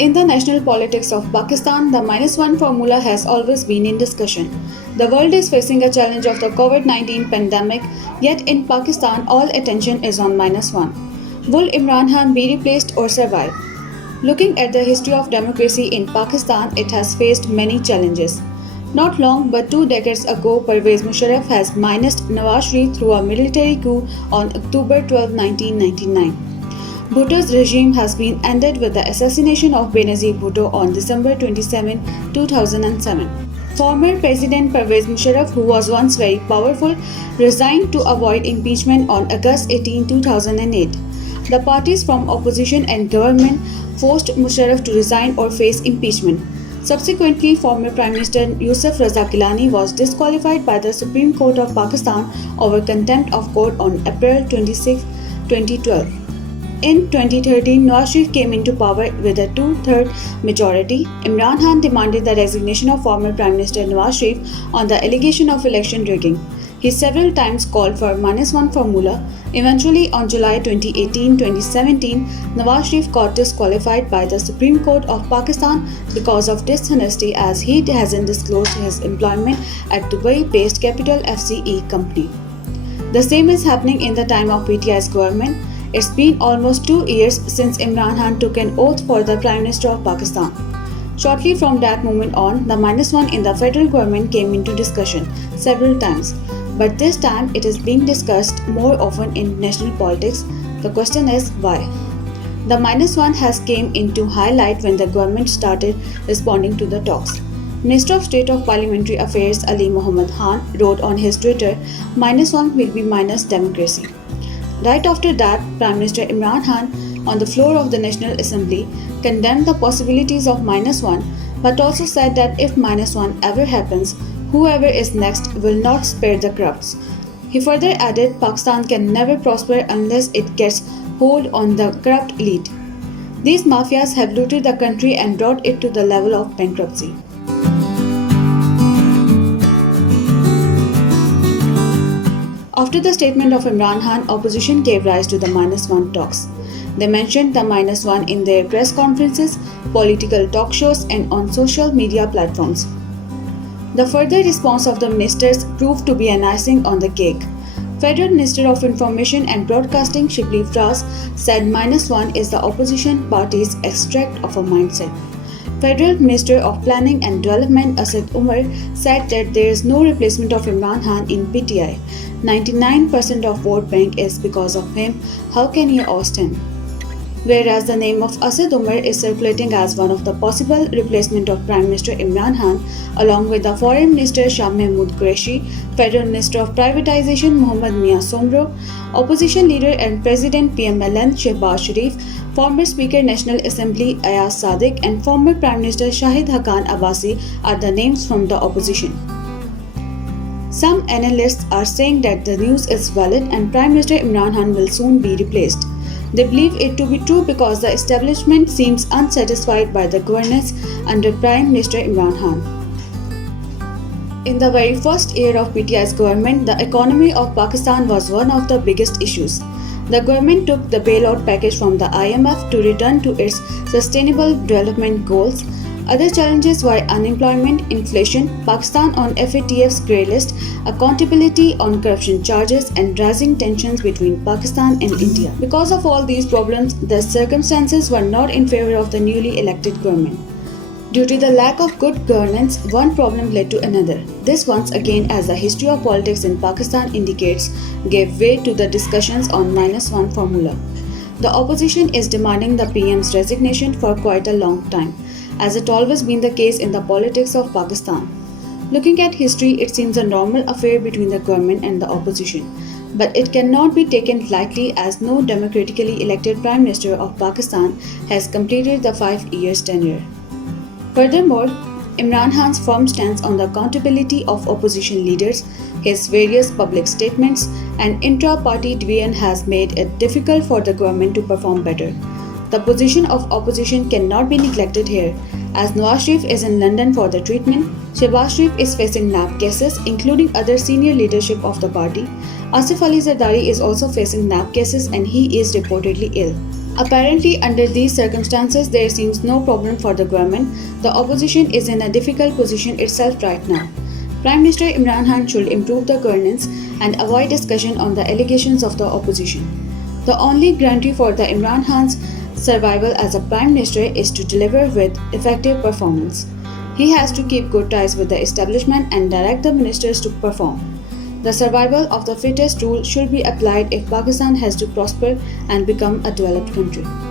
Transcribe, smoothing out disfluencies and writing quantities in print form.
In the national politics of Pakistan, the minus one formula has always been in discussion. The world is facing a challenge of the COVID 19 pandemic, yet in Pakistan, all attention is on minus one. Will Imran Khan be replaced or survive? Looking at the history of democracy in Pakistan, it has faced many challenges. Not long but 2 decades ago, Pervez Musharraf has minused Nawaz Sharif through a military coup on October 12, 1999. Bhutto's regime has been ended with the assassination of Benazir Bhutto on December 27, 2007. Former President Pervez Musharraf, who was once very powerful, resigned to avoid impeachment on August 18, 2008. The parties from opposition and government forced Musharraf to resign or face impeachment. Subsequently, former Prime Minister Yusuf Raza Gilani was disqualified by the Supreme Court of Pakistan over contempt of court on April 26, 2012. In 2013, Nawaz Sharif came into power with a two-thirds majority. Imran Khan demanded the resignation of former Prime Minister Nawaz Sharif on the allegation of election rigging. He several times called for minus one formula. Eventually, on July 2018-2017, Nawaz Sharif got disqualified by the Supreme Court of Pakistan because of dishonesty, as he hasn't disclosed his employment at Dubai-based Capital FCE company. The same is happening in the time of PTI's government. It's been almost 2 years since Imran Khan took an oath for the Prime Minister of Pakistan. Shortly from that moment on, the minus one in the federal government came into discussion several times. But this time it is being discussed more often in national politics. The question is why? The minus one has came into highlight when the government started responding to the talks. Minister of State of Parliamentary Affairs Ali Mohammad Khan wrote on his Twitter, "minus one will be minus democracy." Right after that, Prime Minister Imran Khan, on the floor of the National Assembly, condemned the possibilities of minus one, but also said that if minus one ever happens, whoever is next will not spare the corrupts. He further added, Pakistan can never prosper unless it gets hold on the corrupt elite. These mafias have looted the country and brought it to the level of bankruptcy. After the statement of Imran Khan, opposition gave rise to the minus one talks. They mentioned the minus one in their press conferences, political talk shows, and on social media platforms. The further response of the ministers proved to be an icing on the cake. Federal Minister of Information and Broadcasting Shibli Fraz said minus one is the opposition party's extract of a mindset. Federal Minister of Planning and Development Asad Umar said that there is no replacement of Imran Khan in PTI. 99% of vote bank is because of him. How can you oust him? Whereas the name of Asad Umar is circulating as one of the possible replacement of Prime Minister Imran Khan, along with the Foreign Minister Shah Mahmood Qureshi, Federal Minister of Privatization Mohammad Mia Somro, Opposition Leader and President PMLN Shehbaz Sharif, former Speaker National Assembly Ayaz Sadiq, and former Prime Minister Shahid Haqqan Abbasi are the names from the opposition. Some analysts are saying that the news is valid and Prime Minister Imran Khan will soon be replaced. They believe it to be true because the establishment seems unsatisfied by the governance under Prime Minister Imran Khan. In the very first year of PTI's government, the economy of Pakistan was one of the biggest issues. The government took the bailout package from the IMF to return to its sustainable development goals. Other challenges were unemployment, inflation, Pakistan on FATF's grey list, accountability on corruption charges, and rising tensions between Pakistan and India. Because of all these problems, the circumstances were not in favor of the newly elected government. Due to the lack of good governance, one problem led to another. This once again, as the history of politics in Pakistan indicates, gave way to the discussions on minus one formula. The opposition is demanding the PM's resignation for quite a long time, as it always been the case in the politics of Pakistan. Looking at history, it seems a normal affair between the government and the opposition. But it cannot be taken lightly, as no democratically elected Prime Minister of Pakistan has completed the 5 years tenure. Furthermore, Imran Khan's firm stance on the accountability of opposition leaders, his various public statements, and intra-party division has made it difficult for the government to perform better. The position of opposition cannot be neglected here, as Nawaz Sharif is in London for the treatment, Shehbaz Sharif is facing NAP cases, including other senior leadership of the party. Asif Ali Zardari is also facing NAP cases and he is reportedly ill. Apparently, under these circumstances, there seems no problem for the government. The opposition is in a difficult position itself right now. Prime Minister Imran Khan should improve the governance and avoid discussion on the allegations of the opposition. The only guarantee for the Imran Khan's survival as a Prime Minister is to deliver with effective performance. He has to keep good ties with the establishment and direct the ministers to perform. The survival of the fittest rule should be applied if Pakistan has to prosper and become a developed country.